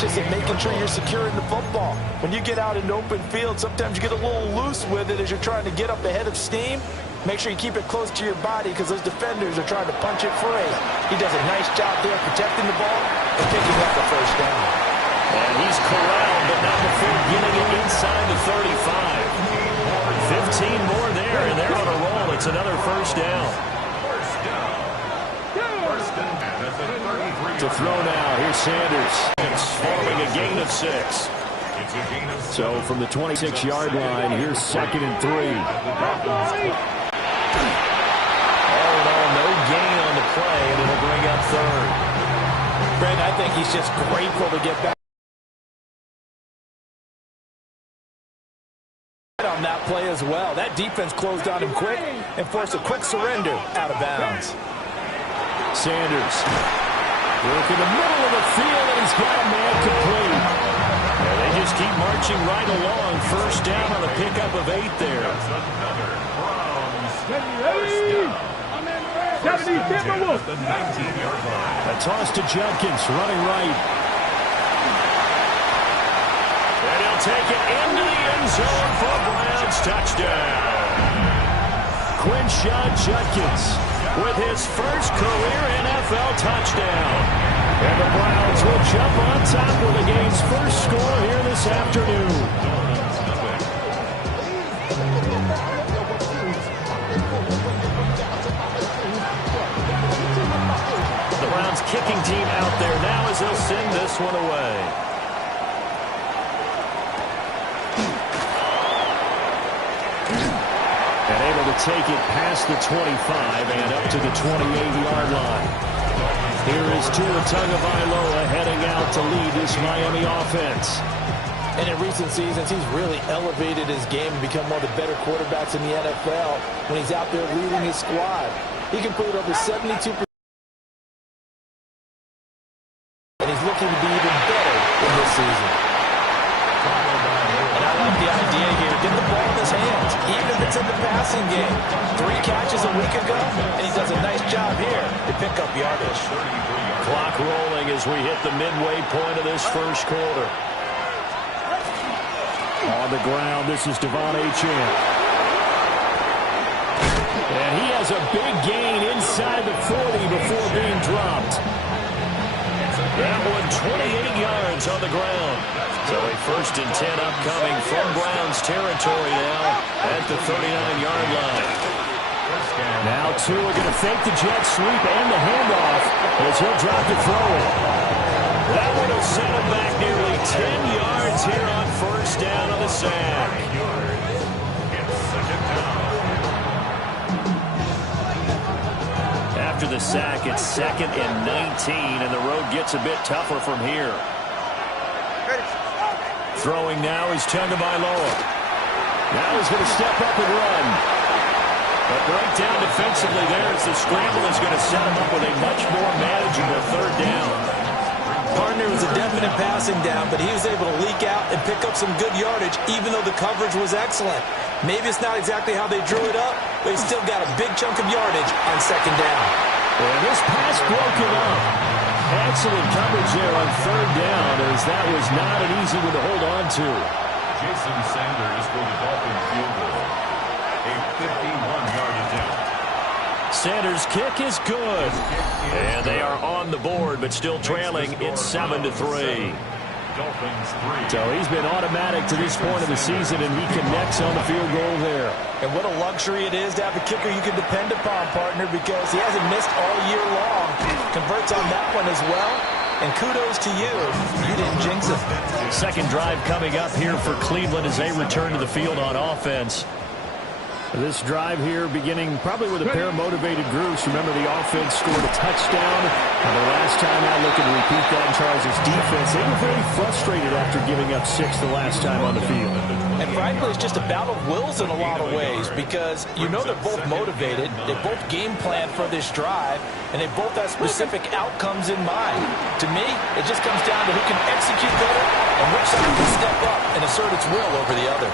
conscious of making sure you're securing the football. When you get out in the open field, sometimes you get a little loose with it as you're trying to get up ahead of steam. Make sure you keep it close to your body because those defenders are trying to punch it free. He does a nice job there protecting the ball and picking up the first down. And he's corralled, but not before getting it inside the 35. 15 more there, and they're on a roll. It's another first down. To throw now, here's Sanders. Forming a gain of 6. So from the 26-yard line, here's 2nd and 3. All in all, no gain on the play, and it'll bring up 3rd. Brent, I think he's just grateful to get back on that play as well. That defense closed on him quick and forced a quick surrender out of bounds. Sanders working the middle of the field, and he's got a man complete. And they just keep marching right along. First down on the pickup of 8 there. A toss to Judkins, running right. And he'll take it into the end zone for Browns touchdown. Quinshon Judkins with his first career NFL touchdown. And the Browns will jump on top with the game's first score here this afternoon. The Browns kicking team out there now as they'll send this one away. And able to take it past the 25 and up to the 28-yard line. Here is Tua Tagovailoa heading out to lead this Miami offense. And in recent seasons, he's really elevated his game and become one of the better quarterbacks in the NFL when he's out there leading his squad. He completed over 72%. And he's looking to be even better in this season. And I like the idea here. Get the ball in his hands, even if it's in the passing game. 3 catches a week ago, and he does a nice job here to pick up yardage. Clock rolling as we hit the midway point of this first quarter. On the ground, this is Devon Achane. And he has a big gain inside the 40 before being dropped. That one 28 yards on the ground. So a 1st and 10 upcoming from Browns territory now at the 39-yard line. Now Tua going to fake the jet sweep and the handoff as he'll drop to throw it. That one will set him back nearly 10 yards here on first down on the sack. After the sack, it's 2nd and 19, and the road gets a bit tougher from here. Throwing now is Tagovailoa. Now he's going to step up and run. But breakdown defensively there as the scramble is going to set him up with a much more manageable 3rd down. Partner was a definite passing down, but he was able to leak out and pick up some good yardage, even though the coverage was excellent. Maybe it's not exactly how they drew it up, but he still got a big chunk of yardage on 2nd down. And this pass broken up. Excellent coverage there on 3rd down, as that was not an easy one to hold on to. Jason Sanders for the Dolphins field goal. A 51-yard attempt. Sanders' kick is good. And they are on the board, but still trailing. It's 7-3. So he's been automatic to this point of the season, and he connects on the field goal there. And what a luxury it is to have a kicker you can depend upon, partner, because he hasn't missed all year long. Converts on that one as well. And kudos to you. You didn't jinx it. Second drive coming up here for Cleveland as they return to the field on offense. This drive here beginning probably with a pair of motivated groups. Remember, the offense scored a touchdown. And the last time out, looking to repeat that in Charles' defense. They were very frustrated after giving up 6 the last time on the field. And frankly, it's just a battle of wills in a lot of ways because you know they're both motivated. They both game plan for this drive, and they both have specific outcomes in mind. To me, it just comes down to who can execute better and which side can step up and assert its will over the other.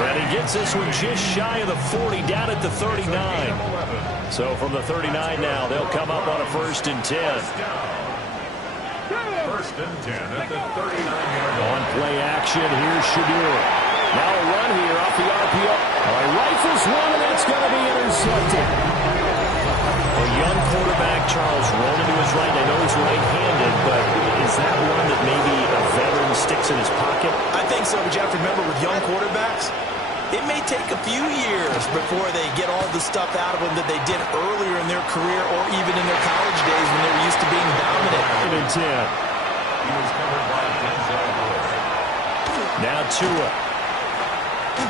And he gets this one just shy of the 40, down at the 39. So from the 39 now, they'll come up on a 1st and 10. First and 10 at the 39-yard line. On play action, here's Shadur. Now a run here off the RPO. He rifles one, and that's going to be intercepted. A young quarterback, Charles, rolling to his right. I know he's right-handed, but is that one that maybe a veteran sticks in his pocket? I think so, but you have to remember with young quarterbacks, it may take a few years before they get all the stuff out of them that they did earlier in their career or even in their college days when they were used to being dominant. And 10. He was covered by Denzel Ward. Now Tua.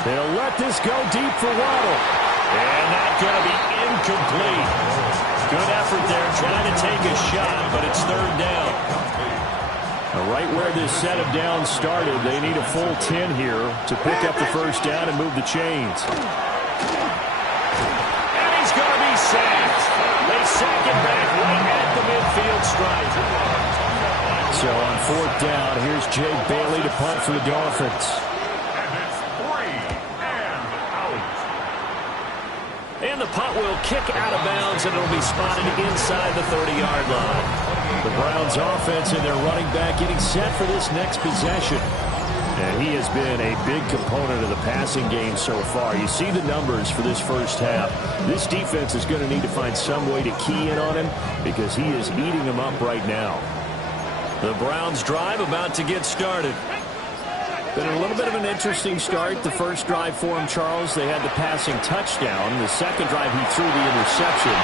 They'll let this go deep for Waddle. And that's going to be incomplete. Good effort there trying to take a shot, but it's third down. Right where this set of downs started, they need a full 10 here to pick up the first down and move the chains. And he's going to be sacked. They sack him back right at the midfield stripe. So on fourth down, here's Jake Bailey to punt for the Dolphins. And it's 3 and out. And the punt will kick out of bounds, and it'll be spotted inside the 30-yard line. The Browns offense and their running back getting set for this next possession. And he has been a big component of the passing game so far. You see the numbers for this first half. This defense is going to need to find some way to key in on him because he is eating them up right now. The Browns drive about to get started. Been a little bit of an interesting start. The first drive for him, Charles, they had the passing touchdown. The second drive, he threw the interception.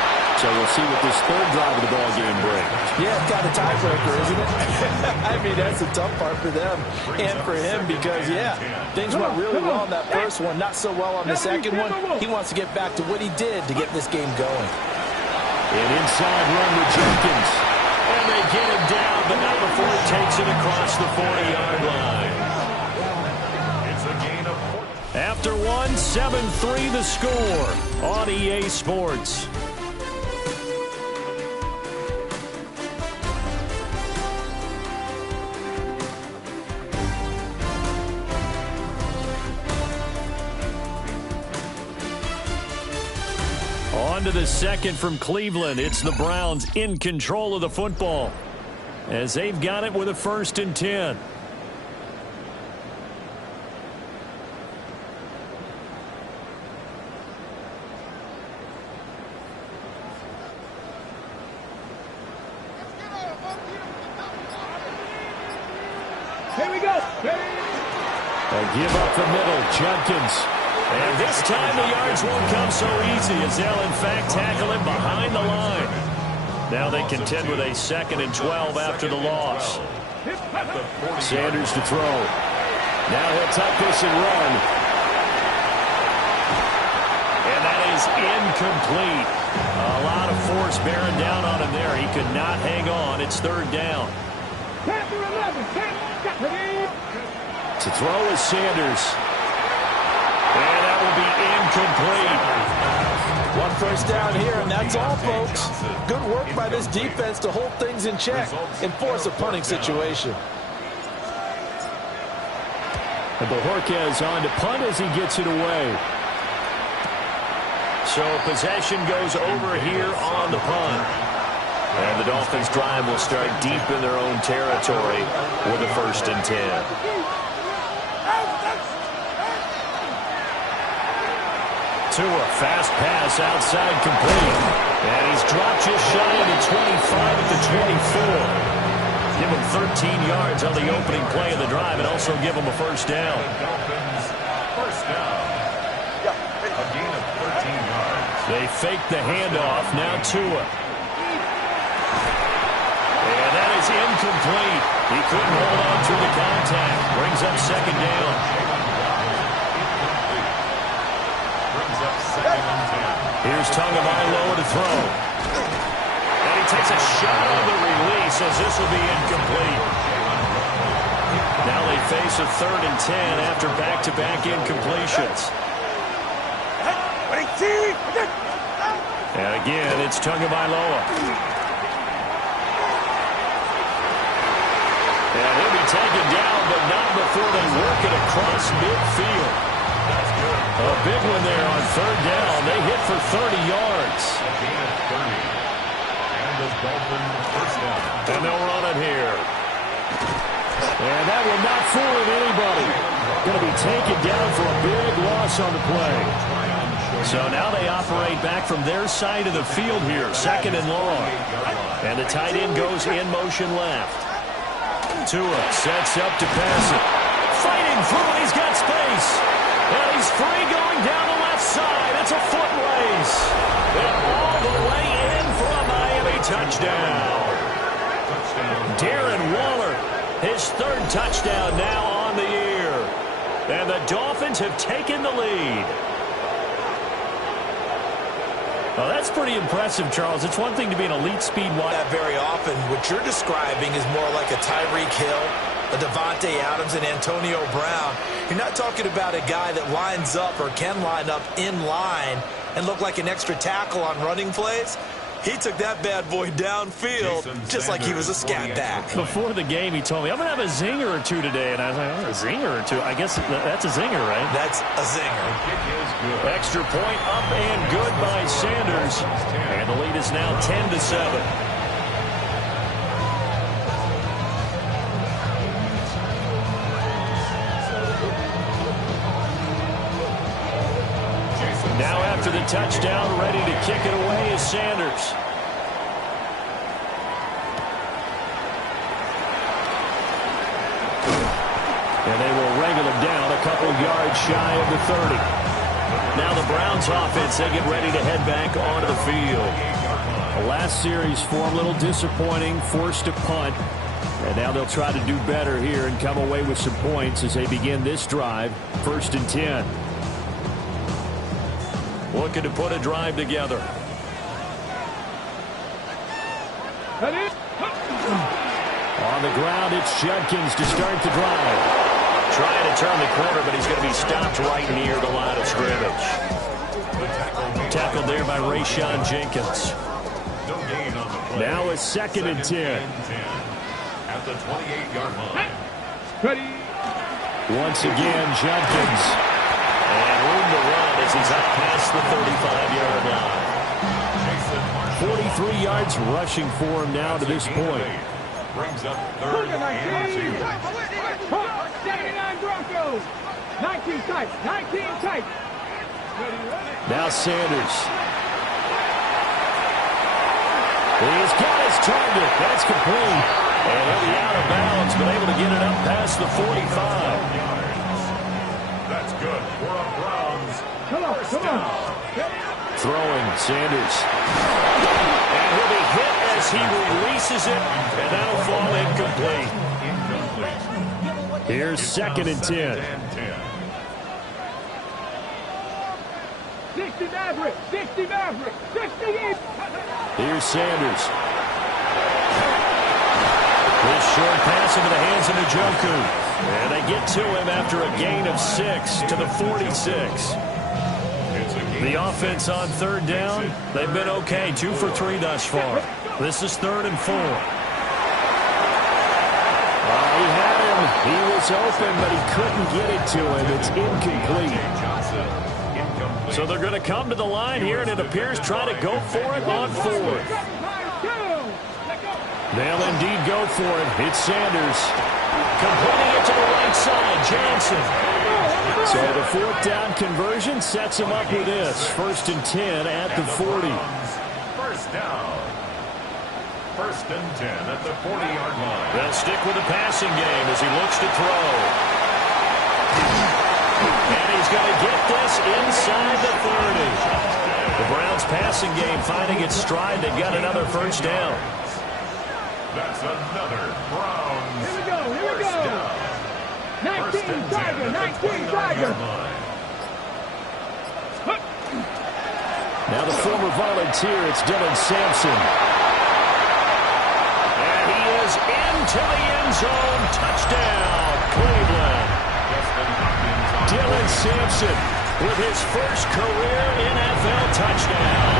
So we'll see what this third drive of the ball game brings. Yeah, it's got a tiebreaker, isn't it? I mean, that's the tough part for them and for him because, yeah, things went really well on that first one, not so well on the second one. He wants to get back to what he did to get this game going. An inside run with Jenkins. And they get him down, but not before he takes it across the 40-yard line. After one, 7-3 the score on EA Sports. On to the second from Cleveland. It's the Browns in control of the football as they've got it with a 1st and 10. Here we go. A give up the middle, Jenkins. And this time the yards won't come so easy as they'll in fact tackle him behind the line. Now they contend with a 2nd and 12 after the loss. Sanders to throw. Now he'll tuck this and run. And that is incomplete. A lot of force bearing down on him there. He could not hang on. It's third down. To throw is Sanders. And that will be incomplete. One first down here, and that's all, folks. Good work by this defense to hold things in check and force a punting situation. And Bojorquez on to punt as he gets it away. So possession goes over here on the punt. And the Dolphins' drive will start deep in their own territory with a 1st and 10. Tua, fast pass outside complete. And he's dropped just shy of the 25 at the 24. Give him 13 yards on the opening play of the drive and also give him a first down. First down. A gain of 13 yards. They fake the handoff. Now Tua. And that is incomplete. He couldn't hold on through the contact. Brings up 2nd down. Here's Tagovailoa to throw. And he takes a shot on the release as this will be incomplete. Now they face a 3rd and 10 after back-to-back incompletions. And again, it's Tagovailoa. And he'll be taken down, but not before they work it across midfield. A big one there on 3rd down. They hit for 30 yards. the Dolphins first down. And they'll run it here. And that will not fool anybody. Going to be taken down for a big loss on the play. So now they operate back from their side of the field here, 2nd and long. And the tight end goes in motion left. Tua sets up to pass it. Fighting through, he's got space. And he's free going down the left side. It's a foot race. And all the way in for a Miami touchdown. Darren Waller, his 3rd touchdown now on the year. And the Dolphins have taken the lead. Well, that's pretty impressive, Charles. It's one thing to be an elite speed wide. That very often, what you're describing is more like a Tyreek Hill, a Devontae Adams, and Antonio Brown. You're not talking about a guy that lines up or can line up in line and look like an extra tackle on running plays. He took that bad boy downfield just like he was a scat back. Before the game, he told me, I'm going to have a zinger or two today. And I was like, oh, a zinger or two? I guess that's a zinger, right? That's a zinger. Extra point up and good by Sanders. And the lead is now 10-7. Now after the touchdown, ready to kick it away is Sanders. And they will wrangle him down a couple yards shy of the 30. Now the Browns offense, they get ready to head back onto the field. The last series for them, a little disappointing, forced a punt. And now they'll try to do better here and come away with some points as they begin this drive, 1st and 10. Looking to put a drive together. On the ground, it's Judkins to start the drive. Trying to turn the corner, but he's going to be stopped right near the line of scrimmage. Tackled there by Rayshon Jenkins. Now it's 2nd and 10. At the 28-yard line. Ready. Once again, Judkins. And room to run as he's up past the 35-yard line. 43 yards rushing for him now to this point. Brings up 3rd and 2. 79 Broncos. 19 tight. 19 tight. Now Sanders. He's got his target. That's complete. And he'll be out of bounds, but able to get it up past the 45. That's good for a Browns. Come on. Throwing, Sanders. And he'll be hit as he releases it, and that'll fall incomplete. Here's 2nd and 10. 60 Maverick. 60 Maverick. 60 east. Here's Sanders. This short pass into the hands of Njoku. And they get to him after a gain of 6 to the 46. The offense on 3rd down, they've been okay. 2 for 3 thus far. This is 3rd and 4. He had him. He was open, but he couldn't get it to him. It's incomplete. So they're going to come to the line here, and it appears try to go for it on 4th. They'll indeed go for it. It's Sanders. Completing it to the right side, Johnson. So the 4th down conversion sets him up with this. 1st and 10 at the 40. First down. 1st and 10 at the 40-yard line. They'll stick with the passing game as he looks to throw. And he's going to get this inside the 30. The Browns passing game finding its stride. They've got another 1st down. That's another Browns. Here we go. 19 Tiger. 19 Tiger. Now the former volunteer, it's Dylan Sampson. And he is into the end zone. Touchdown, Cleveland. Dylan Sampson with his first career NFL touchdown.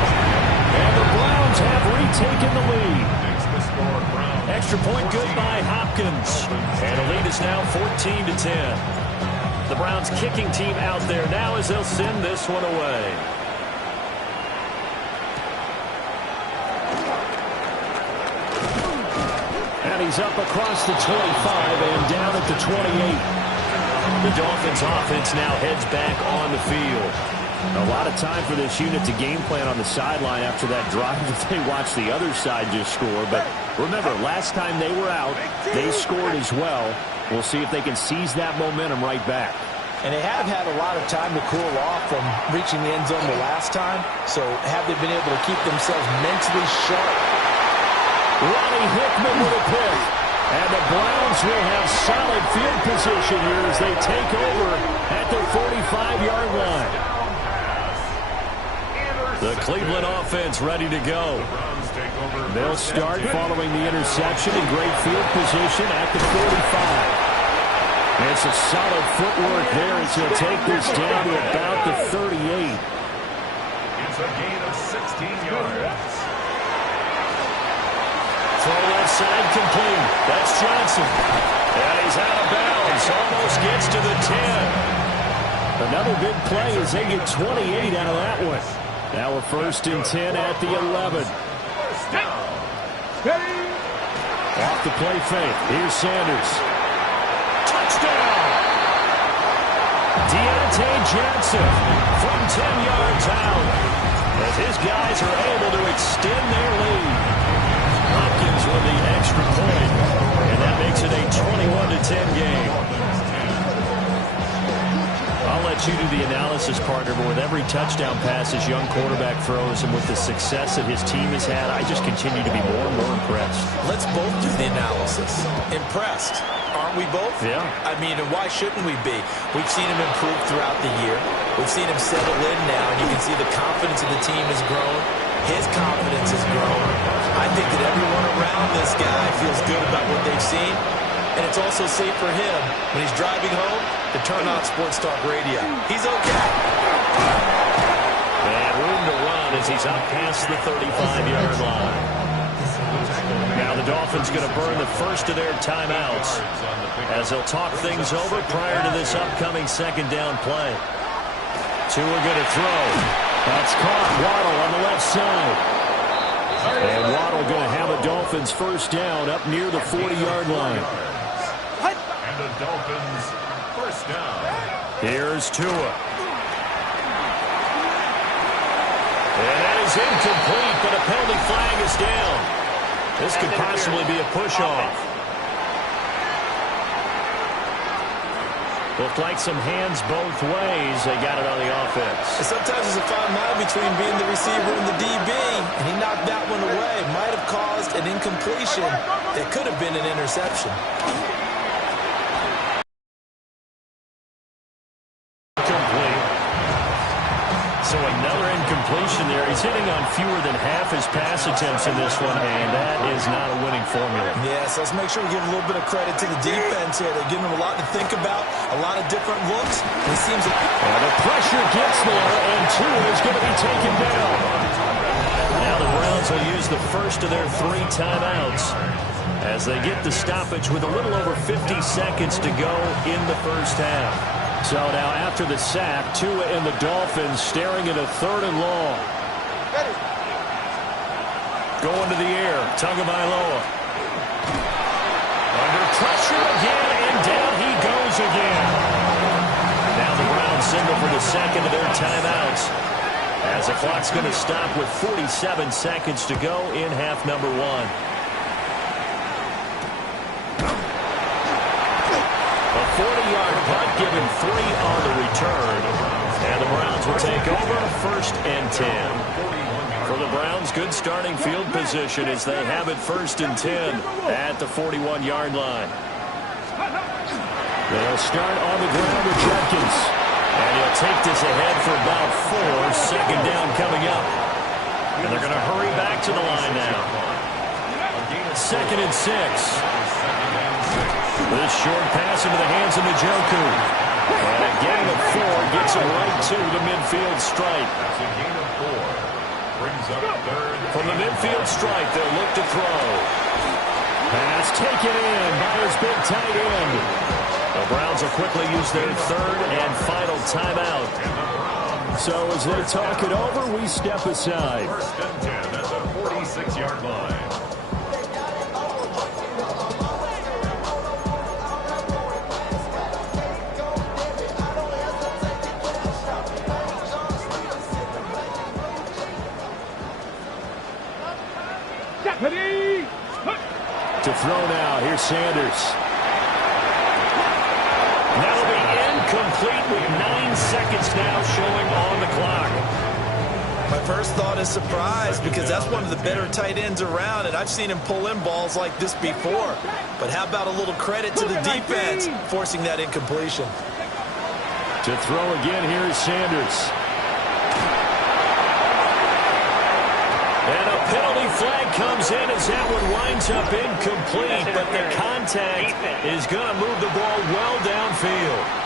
And the Browns have retaken the lead. Extra point good by Hopkins. And the lead is now 14-10. The Browns kicking team out there now as they'll send this one away. He's up across the 25 and down at the 28. The Dolphins offense now heads back on the field. A lot of time for this unit to game plan on the sideline after that drive that they watched the other side just score. But remember, last time they were out, they scored as well. We'll see if they can seize that momentum right back. And they have had a lot of time to cool off from reaching the end zone the last time. So have they been able to keep themselves mentally sharp? Ronnie Hickman with a pick. And the Browns will have solid field position here as they take over at the 45-yard line. The Cleveland offense ready to go. They'll start following the interception in great field position at the 45. It's a solid footwork there as he'll take this down to about the 38. It's a gain of 16 yards. Throw left side complete. That's Johnson. And he's out of bounds. Almost gets to the 10. Another big play as they get 28 out of that one. Now a 1st and 10 at the 11. Off the play fake. Here's Sanders. Touchdown! Deontay Johnson from 10 yards out. As his guys are able to extend their lead. Hopkins with the extra point. And that makes it a 21-10 game. I'll let you do the analysis, partner, but with every touchdown pass his young quarterback throws and with the success that his team has had, I just continue to be more and more impressed. Let's both do the analysis. Impressed. Aren't we both? Yeah. I mean, and why shouldn't we be? We've seen him improve throughout the year. We've seen him settle in now, and you can see the confidence of the team has grown. His confidence has grown. I think that everyone around this guy feels good about what they've seen. And it's also safe for him, when he's driving home, to turn on Sports Talk Radio. He's okay. And room to run as he's up past the 35-yard line. Now the Dolphins going to burn the first of their timeouts as they'll talk things over prior to this upcoming 2nd down play. Tua going to throw. That's caught. Waddle on the left side. And Waddle going to have a Dolphins 1st down up near the 40-yard line. And the Dolphins 1st down. Here's Tua. And that is incomplete, but a penalty flag is down. This could possibly be a push-off. Looked like some hands both ways. They got it on the offense. And sometimes there's a fine line between being the receiver and the DB, and he knocked that one away. Might have caused an incompletion that could have been an interception. So another incompletion there. He's hitting on fewer than half his pass attempts in this one, and that is not a winning formula. Yes, let's make sure we give a little bit of credit to the defense here. They're giving him a lot to think about, a lot of different looks. It seems like the pressure gets there, and Tua is going to be taken down. Now the Browns will use the first of their 3 timeouts as they get the stoppage with a little over 50 seconds to go in the first half. So now after the sack, Tua and the Dolphins staring at a 3rd and long. Going to the air, Tagovailoa. Under pressure again, and down he goes again. Now the Browns signal for the 2nd of their timeouts, as the clock's going to stop with 47 seconds to go in half number 1. A 40-yard punt, given 3 on the return. And the Browns will take over 1st and 10. For the Browns, good starting field position as they have it 1st and 10 at the 41-yard line. They'll start on the ground with Judkins. And he'll take this ahead for about 4. 2nd down coming up. And they're going to hurry back to the line now. 2nd and 6. This short pass into the hands of Njoku. And a gain of 4 gets him right to the midfield stripe. That's a gain of 4. Brings up 3rd. From the midfield stripe, they'll look to throw. Pass taken in by his big tight end. The Browns will quickly use their 3rd and final timeout. So as they talk it over, we step aside. 1st and 10 at the 46-yard line. throw now. Here's Sanders. That'll be incomplete with 9 seconds now showing on the clock. My first thought is surprise because that's one of the better tight ends around, and I've seen him pull in balls like this before. But how about a little credit to the defense forcing that incompletion? To throw again, here is Sanders. And a penalty flag comes in as that one winds up incomplete, but the contact is going to move the ball well downfield.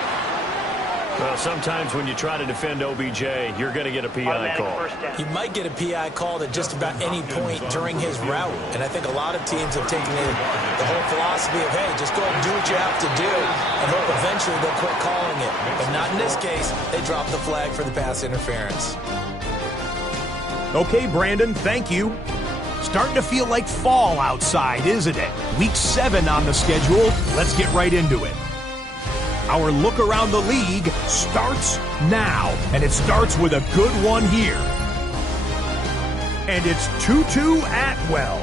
Well, sometimes when you try to defend OBJ, you're going to get a PI call. You might get a PI called at just about any point during his route. And I think a lot of teams have taken the whole philosophy of, hey, just go and do what you have to do and hope eventually they'll quit calling it. But not in this case. They dropped the flag for the pass interference. Okay, Brandon, thank you. Starting to feel like fall outside, isn't it? Week 7 on the schedule. Let's get right into it. Our look around the league starts now, and it starts with a good one here. And it's Tutu Atwell.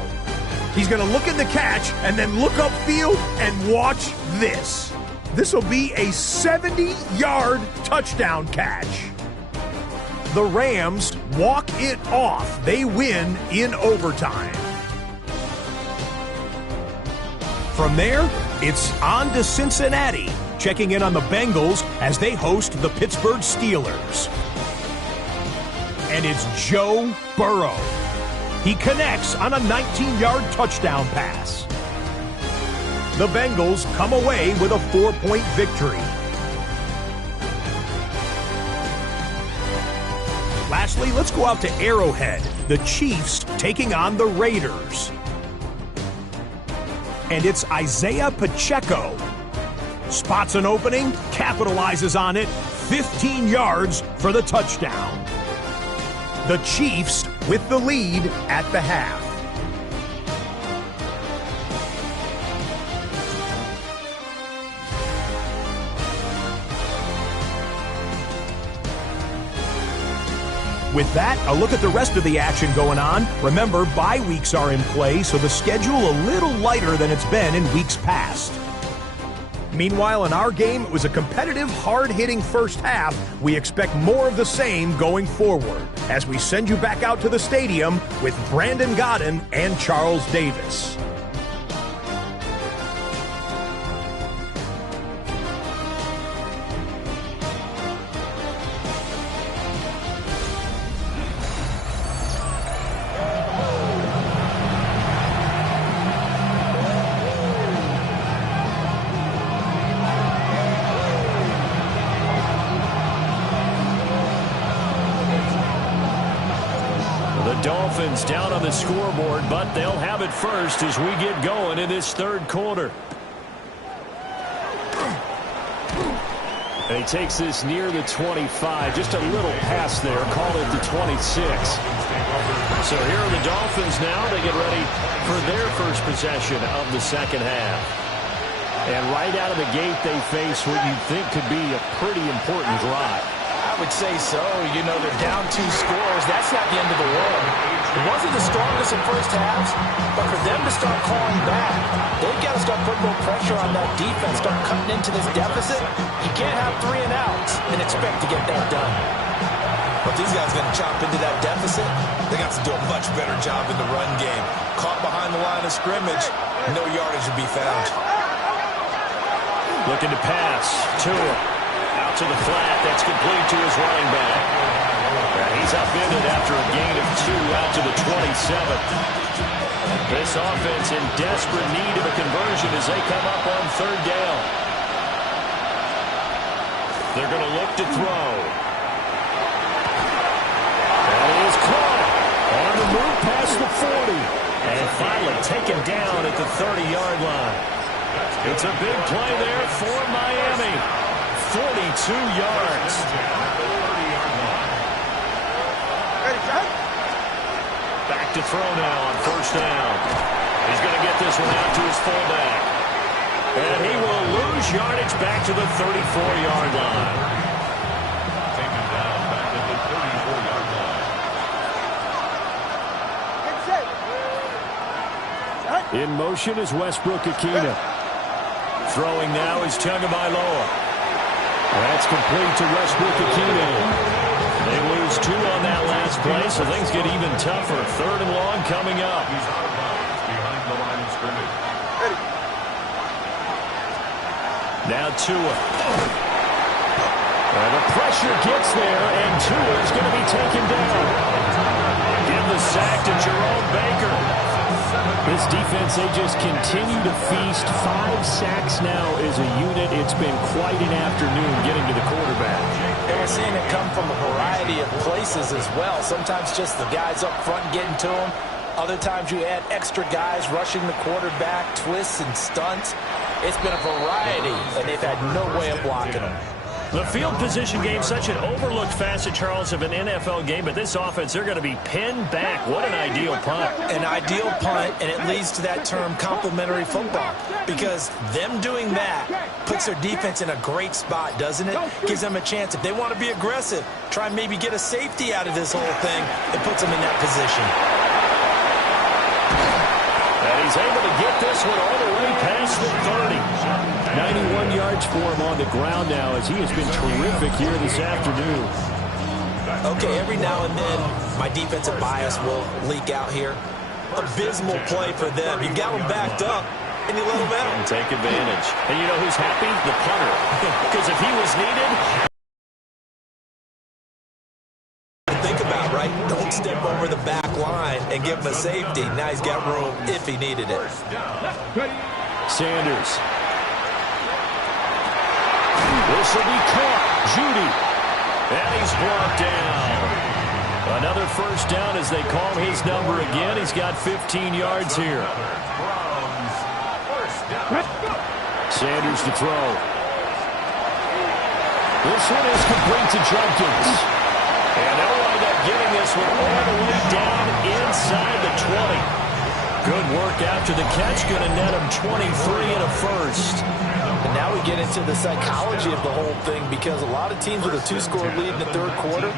He's going to look at the catch and then look upfield and watch this. This will be a 70-yard touchdown catch. The Rams walk it off. They win in overtime. From there, it's on to Cincinnati, checking in on the Bengals as they host the Pittsburgh Steelers. And it's Joe Burrow. He connects on a 19-yard touchdown pass. The Bengals come away with a 4-point victory. Lastly, let's go out to Arrowhead. The Chiefs taking on the Raiders. And it's Isaiah Pacheco. Spots an opening, capitalizes on it, 15 yards for the touchdown. The Chiefs with the lead at the half. With that, a look at the rest of the action going on. Remember, bye weeks are in play, so the schedule a little lighter than it's been in weeks past. Meanwhile, in our game, it was a competitive, hard-hitting first half. We expect more of the same going forward as we send you back out to the stadium with Brandon Godden and Charles Davis. Dolphins down on the scoreboard, but they'll have it first as we get going in this third quarter. And he takes this near the 25, just a little pass there, call it the 26. So here are the Dolphins now. They get ready for their first possession of the second half. And right out of the gate, they face what you think could be a pretty important drive. I would say so. You know, they're down 2 scores. That's not the end of the world. It wasn't the strongest in first halves, but for them to start calling back, they've got to start putting more pressure on that defense, start cutting into this deficit. You can't have 3 and outs and expect to get that done. But these guys are going to chop into that deficit. They got to do a much better job in the run game. Caught behind the line of scrimmage, no yardage will be found. Looking to pass. Tua. Out to the flat. That's complete to his running back. And he's upended after a gain of 2 out to the 27th. This offense in desperate need of a conversion as they come up on third down. They're going to look to throw. That is caught on the move past the 40. And finally taken down at the 30-yard line. It's a big play there for Miami. 42 yards. Back to throw now on first down. He's going to get this one out to his fullback. And he will lose yardage back to the 34-yard line. Taken down back at the 34-yard line. In motion is Westbrook-Ikhine. Throwing now is Tagovailoa. That's complete to Westbrook-Ikhine. They lose 2 on that last play, so things get even tougher. 3rd and long coming up. He's out of bounds behind the line of scrimmage. Now Tua. And the pressure gets there, and Tua is going to be taken down. Give the sack to Jerome Baker. This defense, they just continue to feast. 5 sacks now as a unit. It's been quite an afternoon getting to the quarterback. And we're seeing it come from a variety of places as well. Sometimes just the guys up front getting to him. Other times you add extra guys rushing the quarterback, twists and stunts. It's been a variety, and they've had no way of blocking them. The field position game, such an overlooked facet, Charles, of an NFL game, but this offense, they're going to be pinned back. What an ideal punt. An ideal punt, and it leads to that term complementary football, because them doing that puts their defense in a great spot, doesn't it? Gives them a chance. If they want to be aggressive, try and maybe get a safety out of this whole thing, it puts them in that position. And he's able to get this one all the way past the 30. 91 yards for him on the ground now, as he has been terrific here this afternoon. Okay, every now and then my defensive bias will leak out here. Abysmal play for them. You got them backed up, and you let them out. And take advantage. And you know who's happy? The punter. Because if he was needed... Think about, right? Don't step over the back line and give him a safety. Now he's got room if he needed it. Sanders. This will be caught. Judy. And he's brought down. Another first down as they call his number again. He's got 15 yards here. Sanders to throw. This one is complete to Jenkins. And they'll wind up getting this one all the way down inside the 20. Good work after the catch. Going to net him 23 and a first. And now we get into the psychology of the whole thing, because a lot of teams with a 2-score lead in the 3rd quarter,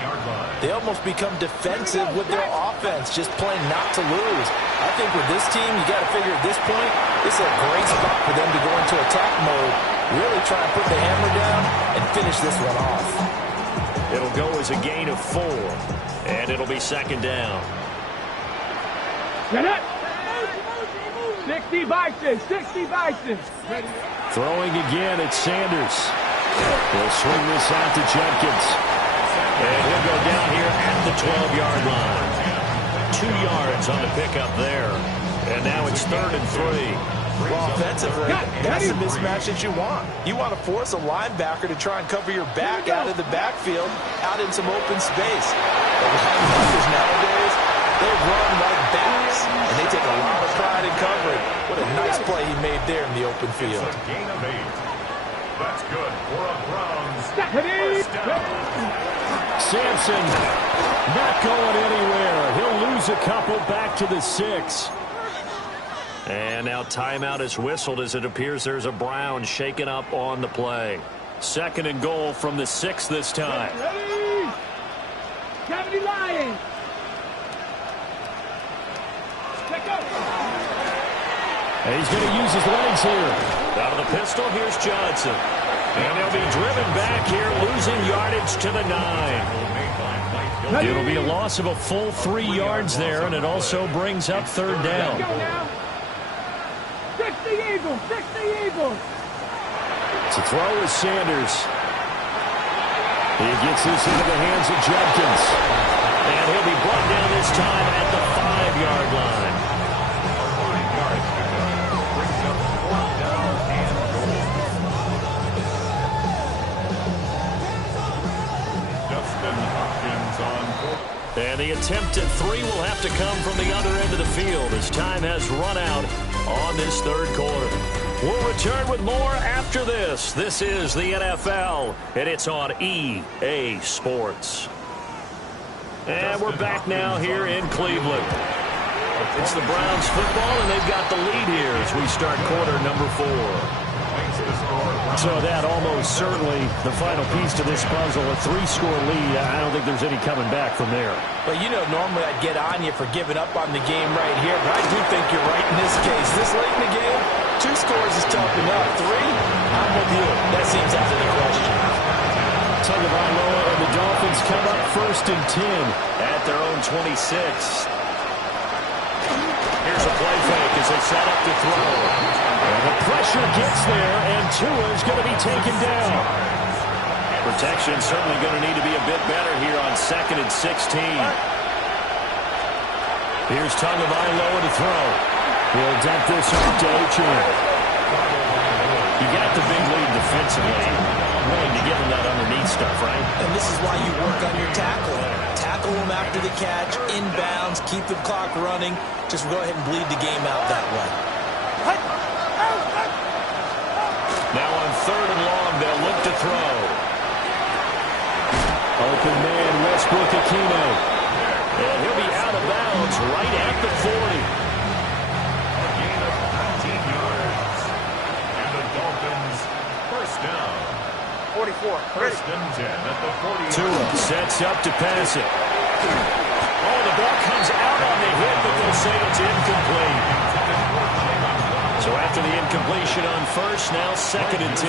they almost become defensive with their offense, just playing not to lose. I think with this team, you got to figure at this point, this is a great spot for them to go into attack mode, really try and put the hammer down and finish this one off. It'll go as a gain of 4, and it'll be 2nd down. Get it! 60 Bison, 60 Bison. Throwing again, it's Sanders. He'll swing this out to Jenkins. And he'll go down here at the 12-yard line. 2 yards on the pickup there. And now it's 3rd and 3. Well, offensively, that's the mismatch that you want. You want to force a linebacker to try and cover your back out of the backfield, out in some open space. The linebackers nowadays, they run like backs, and they take a lot of pride in covering. What a nice play he made there in the open field. It's a gain of 8. That's good for a Browns first down. Sampson not going anywhere. He'll lose a couple back to the 6. And now timeout is whistled as it appears there's a Brown shaken up on the play. 2nd and goal from the 6 this time. Ready? 70 Lions. Check up. And he's going to use his legs here. Out of the pistol, here's Johnson. And they'll be driven back here, losing yardage to the 9. It'll be a loss of a full 3 yards there, and it also brings up 3rd down. Go now. 60 Eagles, 60 Eagles. To throw is Sanders. He gets this into the hands of Jenkins. And he'll be brought down this time at the 5-yard line. And the attempt at 3 will have to come from the other end of the field as time has run out on this 3rd quarter. We'll return with more after this. This is the NFL, and it's on EA Sports. And we're back now here in Cleveland. It's the Browns football, and they've got the lead here as we start quarter number 4. Makes the score So that almost certainly the final piece to this puzzle. A 3-score lead. I don't think there's any coming back from there. But, you know, normally I'd get on you for giving up on the game right here, but I do think you're right in this case. This late in the game, 2 scores is tough enough. 3, I'm with you. That seems out of the question. Tagovailoa and the Dolphins come up 1st and 10 at their own 26. Here's a play fake as they set up to throw. And the pressure gets there, and Tua is going to be taken down. Protection certainly going to need to be a bit better here on 2nd and 16. Here's Tagovailoa to throw. He'll dump this off to Maction. You got the big lead defensively. Willing to give him that underneath stuff, right? And this is why you work on your tackle. Tackle them after the catch, inbounds, keep the clock running. Just go ahead and bleed the game out that way. Now on 3rd and long, they'll look to throw. Open man, Westbrook Aquino. And he'll be out of bounds right at the 40. A gain of 19 yards. And the Dolphins, first down. 44. First and 10 at the 40. Tua sets up to pass it. Oh, the ball comes out on the hit, but they'll say it's incomplete. So after the incompletion on 1st, now 2nd and 10.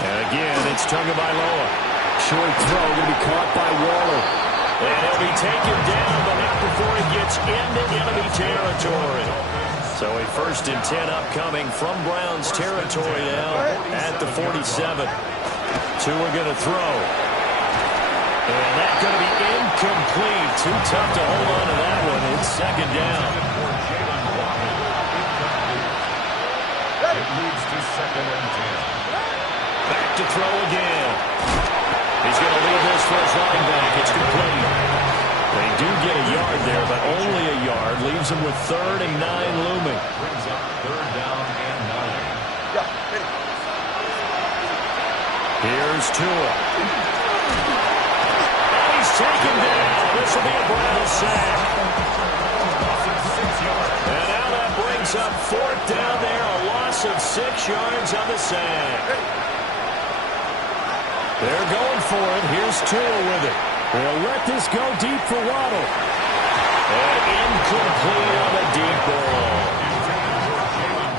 And again, it's Tagovailoa. Short throw going to be caught by Waller. And he'll be taken down, but not before he gets into enemy territory. So a 1st and 10 upcoming from Browns territory now at the 47. Tua going to throw. And that's going to be incomplete. Too tough to hold on to that one. It's 2nd down. It leads to 2nd and 10. Back to throw again. He's going to leave this for his running back. It's complete. They do get a yard there, but only a yard. Leaves them with 3rd and 9 looming. Brings up 3rd down and 9. Here's Tua. And he's taken down. This will be a Brown sack. And now that brings up 4th down there. A loss of 6 yards on the sack. They're going for it. Here's Tua with it. They'll let this go deep for Waddle. And incomplete on the deep ball.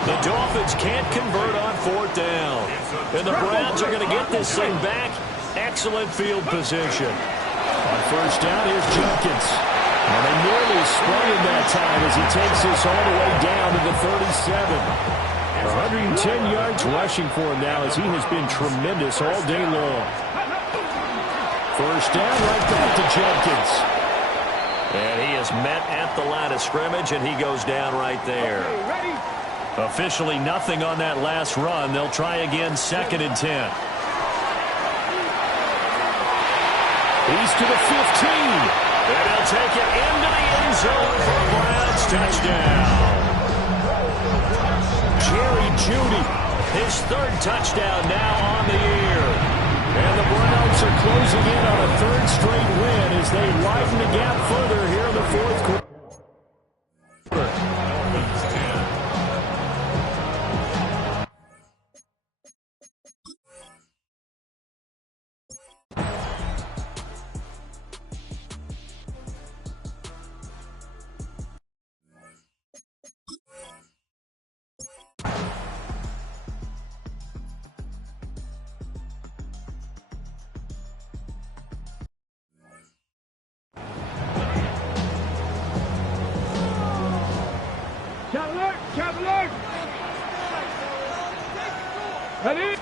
The Dolphins can't convert on 4th down. And the Browns are going to get this thing back. Excellent field position. On 1st down, here's Jenkins. And they nearly sprung him that time as he takes this all the way down to the 37. 110 yards rushing for him now as he has been tremendous all day long. 1st down, right back to Jenkins. And he is met at the line of scrimmage, and he goes down right there. Officially nothing on that last run. They'll try again 2nd and 10. He's to the 15. And he'll take it into the end zone for a Browns touchdown. Jerry Jeudy, his 3rd touchdown now on the year. And the Browns are closing in on a 3rd straight win as they widen the gap further here in the 4th quarter. Cavalier! Ready?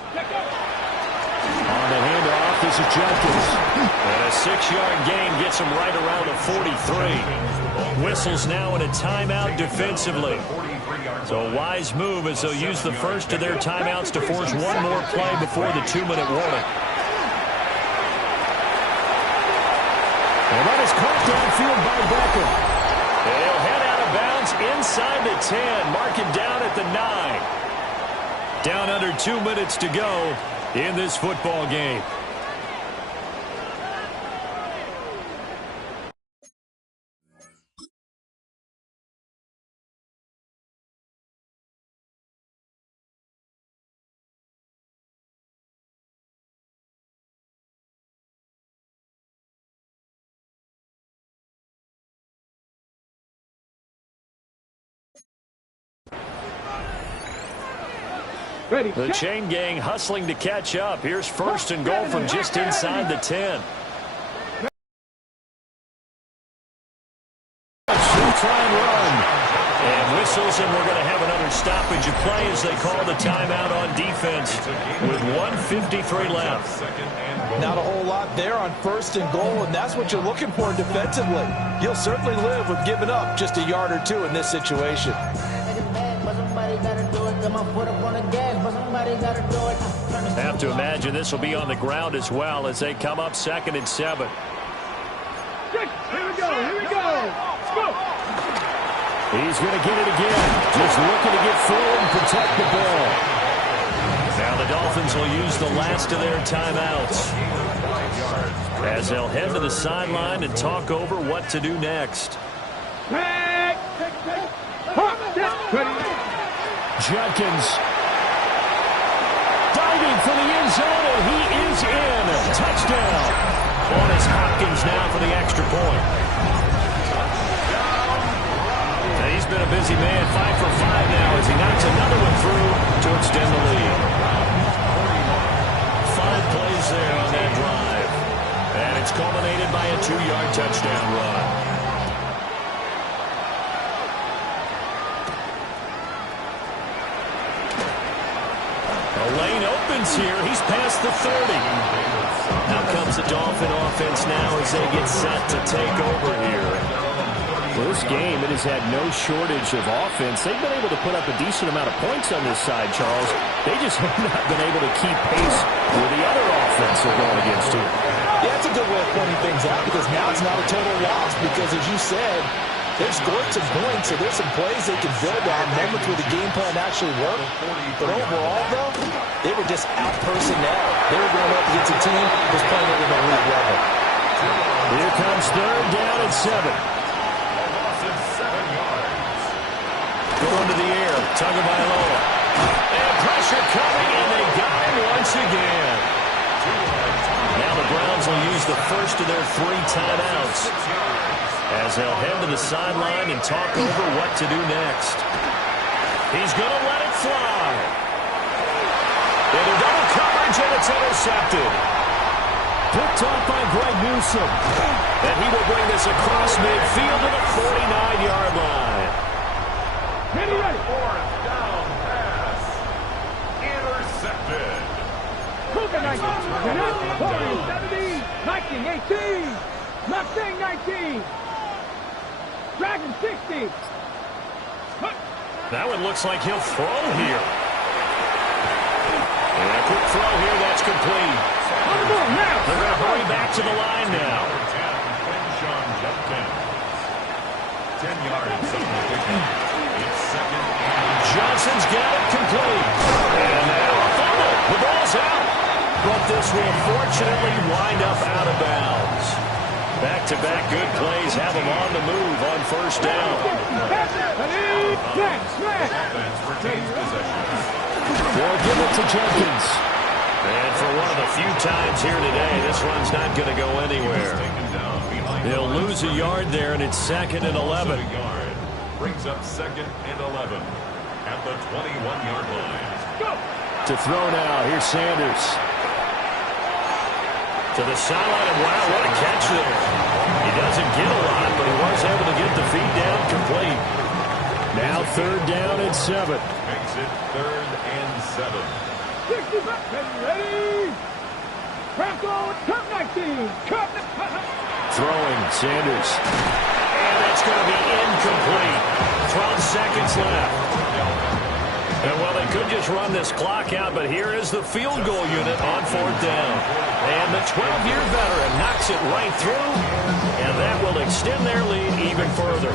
On the handoff, this is Jenkins. And a 6-yard gain gets him right around the 43. Whistles now in a timeout defensively. So a wise move as they'll use the first of their timeouts to force one more play before the 2-minute warning. And that is caught downfield by Beckham. They'll head out of bounds inside the 10, marking down at the 9. Down under 2 minutes to go in this football game. Ready, The set. chain gang hustling to catch up. Here's first and goal from just inside the 10. She'll try and run. And whistles, and we're going to have another stoppage of play as they call the timeout on defense with 1:53 left. Not a whole lot there on first and goal, and that's what you're looking for defensively. You'll certainly live with giving up just a yard or two in this situation. Have to imagine this will be on the ground as well as they come up 2nd and 7. Here we go. Let's go. He's going to get it again. Just looking to get forward and protect the ball. Now the Dolphins will use the last of their timeouts as they'll head to the sideline and talk over what to do next. Ready. Judkins diving for the end zone, and he is in. Touchdown. On is Hopkins now for the extra point. He's been a busy man, 5 for 5 now as he knocks another one through to extend the lead. 5 plays there on that drive. And it's culminated by a 2-yard touchdown run. A lane opens here. He's past the 30. Now comes the Dolphin offense now as they get set to take over here. Well, this game, it has had no shortage of offense. They've been able to put up a decent amount of points on this side, Charles. They just have not been able to keep pace with the other offense they're going against here. Yeah, it's a good way of pointing things out because now it's not a total loss because, as you said, they've scored some points, so there's some plays they can build on, moments where the game plan actually worked. But overall, though, they were just out personnel. They were going up against a team that was playing at an elite level. Here comes 3rd down and 7. Going to the air, Tagovailoa. And pressure coming, and they got him once again. Now the Browns will use the first of their 3 timeouts as they'll head to the sideline and talk over what to do next. He's going to let it fly. Into double coverage, and it's intercepted. Picked off by Greg Newsome. And he will bring this across midfield to the 49-yard line. Ready. 4th down pass. Intercepted. Cougar 19. 40, 17, 19, 18. Mustang 19. Dragon 60. That one looks like he'll throw here. And a quick throw here, that's complete. On the ball now. They're going to hurry back to the line now. 10 yards. It's 2nd and Johnson's got it complete. And now a fumble. The ball's out. But this will unfortunately wind up out of bounds. Back-to-back good plays have them on the move on 1st down. offense retains possession. They'll give it to Jenkins. And for one of the few times here today, this run's not going to go anywhere. They'll lose a yard there, and it's 2nd and 11. Brings up 2nd and 11 at the 21-yard line. To throw now, here's Sanders. To the sideline, and wow, what a catch there. He doesn't get a lot, but he was able to get the feed down complete. Now 3rd down and 7. Makes it 3rd and 7. 60 back and ready. Franco, Cup 19. Cup. Throwing, Sanders. And that's going to be incomplete. 12 seconds left. And well, they could just run this clock out, but here is the field goal unit on 4th down. And the 12-year veteran knocks it right through, and that will extend their lead even further.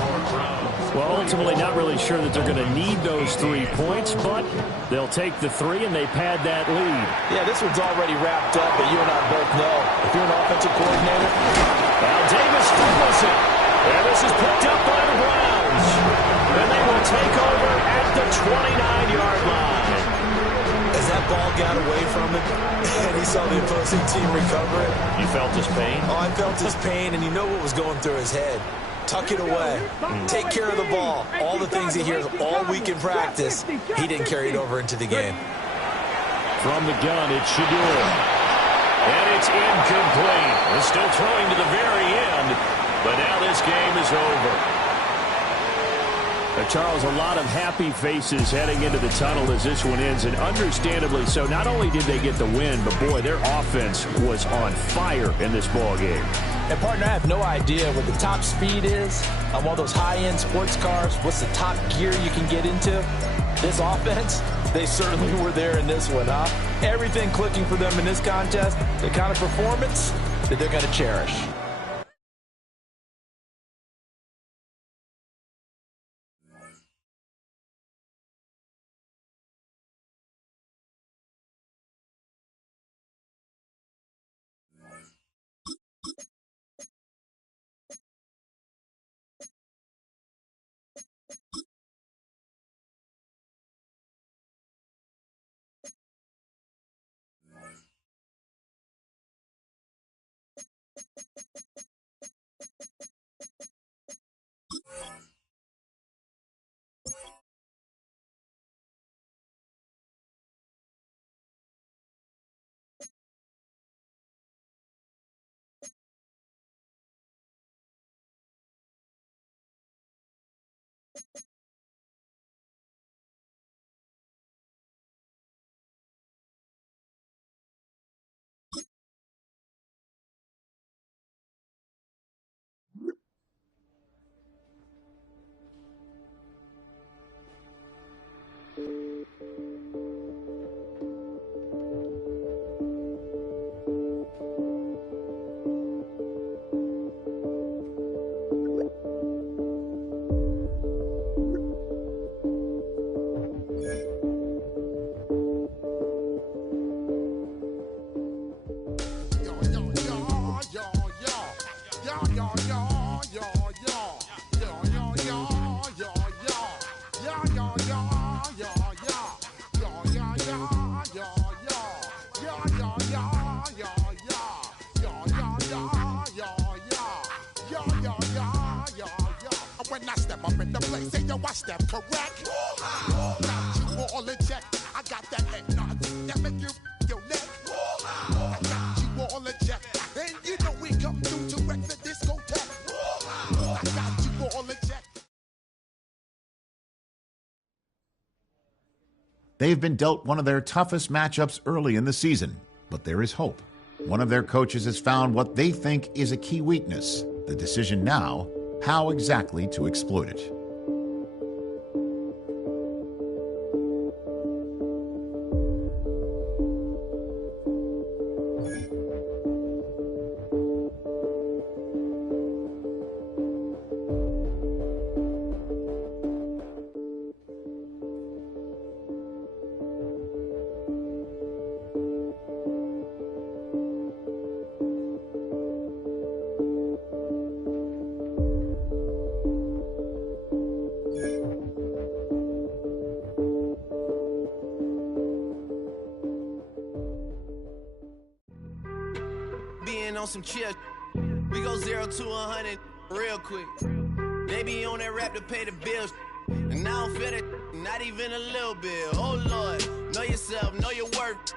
Well, ultimately not really sure that they're going to need those 3 points, but they'll take the 3 and they pad that lead. Yeah, this one's already wrapped up, but you and I both know if you're an offensive coordinator. Now Davis fumbles it. And this is picked up by the Browns. And they will take over at the 29-yard line. As that ball got away from him and he saw the opposing team recover it. You felt his pain? Oh, I felt his pain, and you know what was going through his head. Tuck it away. Take care of the ball. All the things he hears all week in practice, he didn't carry it over into the game. From the gun, it's Shador. And it's incomplete. They're still throwing to the very end, but now this game is over. Charles, a lot of happy faces heading into the tunnel as this one ends, and understandably so. Not only did they get the win, but boy, their offense was on fire in this ball game. And partner, I have no idea what the top speed is on one of those high-end sports cars. What's the top gear you can get into? This offense, they certainly were there in this one, huh? Everything clicking for them in this contest, the kind of performance that they're going to cherish. When I step up in the place, say yo, I step correct. Got you all in check. I got that head nod that make you your neck. I got you all in check, and you know we come through to wreck the discotheque. I got you all in check. They've been dealt one of their toughest matchups early in the season, but there is hope. One of their coaches has found what they think is a key weakness. The decision now, how exactly to exploit it. On some chill, we go 0 to 100 real quick. They be on that rap to pay the bills, and I don't feel it, not even a little bit. Oh Lord, know yourself, know your worth.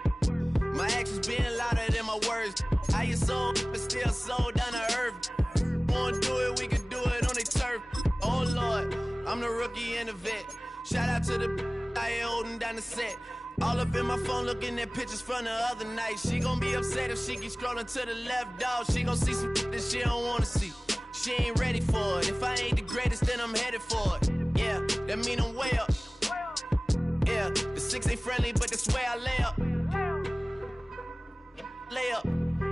My actions being louder than my words. How you sold, but still sold down to earth. Wanna do it, we can do it on the turf. Oh Lord, I'm the rookie and the vet. Shout out to the I ain't holding down the set. All up in my phone looking at pictures from the other night. She gon' be upset if she keep scrolling to the left, dog. She gon' see some that she don't wanna see. She ain't ready for it. If I ain't the greatest, then I'm headed for it. Yeah, that mean I'm way up. Yeah, the 6 ain't friendly, but that's where I lay up. Lay up.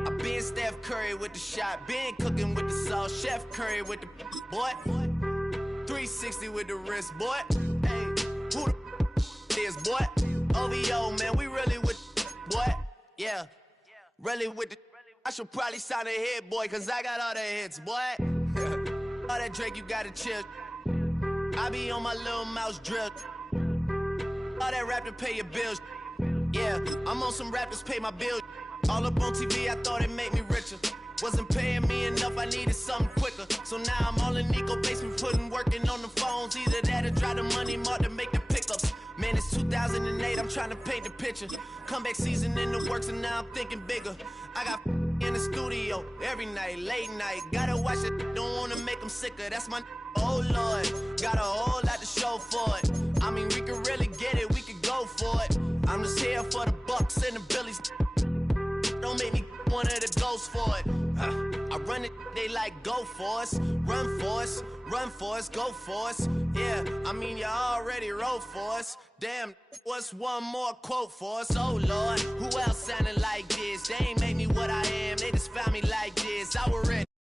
I been Steph Curry with the shot. Been cooking with the sauce. Chef Curry with the boy. 360 with the wrist, boy. Hey, who the is, boy? OVO, man, we really with boy. Yeah, really with the. I should probably sign a hit, boy, cause I got all the hits, boy. All that Drake, you gotta chill. I be on my little mouse drill. All that rap to pay your bills. Yeah, I'm on some rappers pay my bills. All up on TV, I thought it made me richer. Wasn't paying me enough, I needed something quicker. So now I'm all in Nico basement, working on the phones. Either that or try the money mark to make the pickups. Man, it's 2008, I'm I'm trying to paint the picture. Comeback season in the works and now I'm thinking bigger. I got in the studio every night, late night. Gotta watch it, don't wanna make them sicker. That's my oh Lord. Got a whole lot to show for it. I mean, we could really get it, we could go for it. I'm just here for the Bucks and the Billies. Don't make me one of the ghosts for it. I run it, they like go for us. Run for us, run for us, go for us. Yeah, I mean you already wrote for us. Damn, what's one more quote for us? Oh Lord, who else sounding like this? They ain't made me what I am, they just found me like this. I was ready.